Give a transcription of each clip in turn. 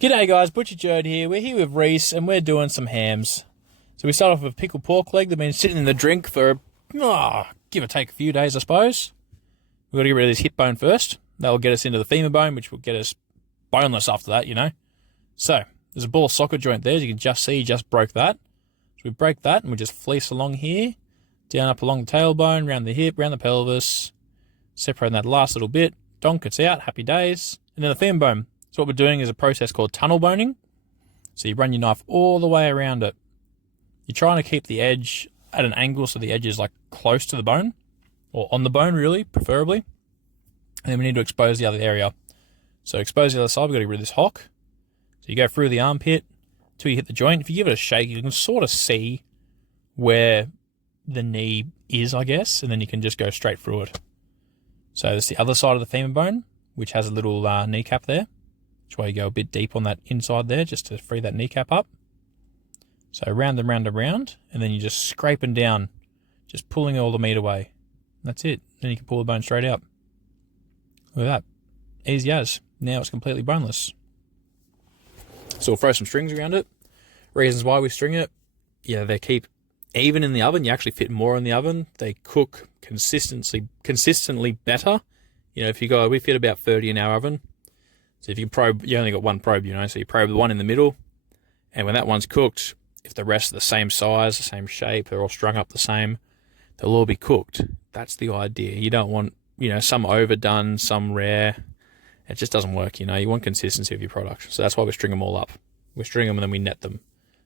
G'day guys, Butcher Jerd here. We're here with Reese and we're doing some hams. So we start off with pickled pork leg. They've been sitting in the drink for, give or take a few days, I suppose. We've got to get rid of this hip bone first. That will get us into the femur bone, which will get us boneless after that, you know. So there's a ball socket joint there. As you can just see, just broke that. So we break that and we just fleece along here, down up along the tailbone, round the hip, round the pelvis, separating that last little bit. Donk, it's out, happy days. And then the femur bone. So what we're doing is a process called tunnel boning. So you run your knife all the way around it. You're trying to keep the edge at an angle so the edge is like close to the bone, or on the bone really, preferably. And then we need to expose the other area. So expose the other side, we've got to get rid of this hock. So you go through the armpit till you hit the joint. If you give it a shake, you can sort of see where the knee is, I guess, and then you can just go straight through it. So there's the other side of the femur bone, which has a little kneecap there. Which way you go a bit deep on that inside there, just to free that kneecap up. So round and round and round, and then you're just scraping down, just pulling all the meat away. That's it. Then you can pull the bone straight out. Look at that. Easy as. Now it's completely boneless. So we'll throw some strings around it. Reasons why we string it, yeah, they keep even in the oven. You actually fit more in the oven. They cook consistently better. You know, we fit about 30 in our oven. So if you probe, you only got one probe, you know, so you probe the one in the middle, and when that one's cooked, if the rest are the same size, the same shape, they're all strung up the same, they'll all be cooked. That's the idea. You don't want, you know, some overdone, some rare. It just doesn't work, you know. You want consistency of your product. So that's why we string them all up. We string them and then we net them.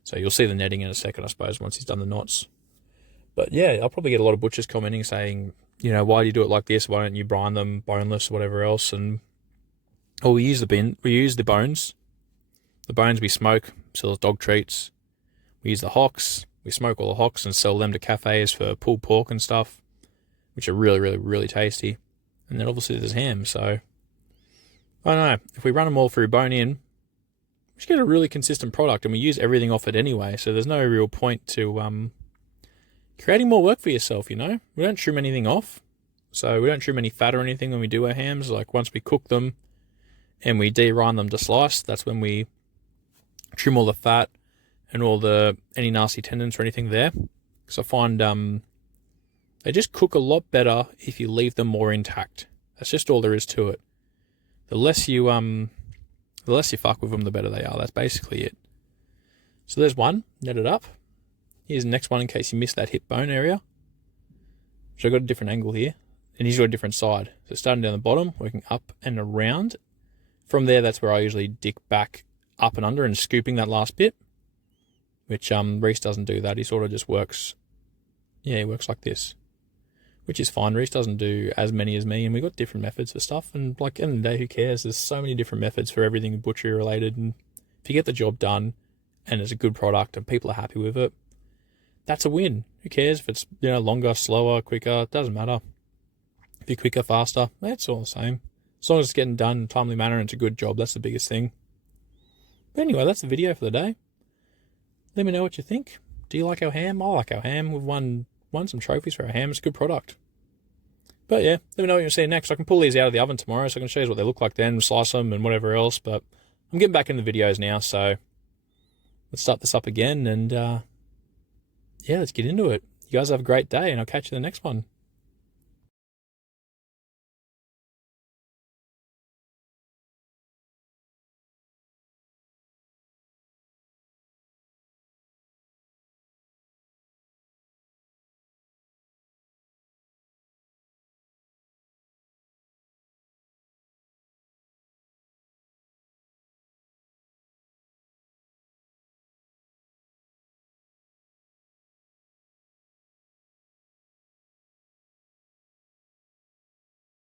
So you'll see the netting in a second, I suppose, once he's done the knots. But yeah, I'll probably get a lot of butchers commenting saying, you know, why do you do it like this? Why don't you brine them boneless or whatever else? And or we use the bones. The bones we smoke, sell as dog treats. We use the hocks. We smoke all the hocks and sell them to cafes for pulled pork and stuff, which are really, really, really tasty. And then obviously there's ham. So I don't know. If we run them all through bone in, we just get a really consistent product, and we use everything off it anyway. So there's no real point to creating more work for yourself. You know, we don't trim anything off, so we don't trim any fat or anything when we do our hams. Like once we cook them and we de-rind them to slice, that's when we trim all the fat and any nasty tendons or anything there. Because I find they just cook a lot better if you leave them more intact. That's just all there is to it. The less you fuck with them, the better they are. That's basically it. So there's one, net it up. Here's the next one in case you missed that hip bone area. So I've got a different angle here, and he's got a different side. So starting down the bottom, working up and around. From there, that's where I usually dick back up and under and scooping that last bit, which Reese doesn't do that. He sort of just works, yeah, he works like this, which is fine. Reese doesn't do as many as me, and we've got different methods for stuff, and like, at the end of the day, who cares? There's so many different methods for everything butchery related, and if you get the job done and it's a good product and people are happy with it, that's a win. Who cares if it's, you know, longer, slower, quicker? It doesn't matter. If you're quicker, faster, it's all the same. As long as it's getting done in a timely manner and it's a good job, that's the biggest thing. But anyway, that's the video for the day. Let me know what you think. Do you like our ham? I like our ham. We've won some trophies for our ham. It's a good product. But yeah, let me know what you're seeing next. I can pull these out of the oven tomorrow, so I can show you what they look like then, slice them and whatever else. But I'm getting back into the videos now, so let's start this up again and yeah, let's get into it. You guys have a great day, and I'll catch you in the next one.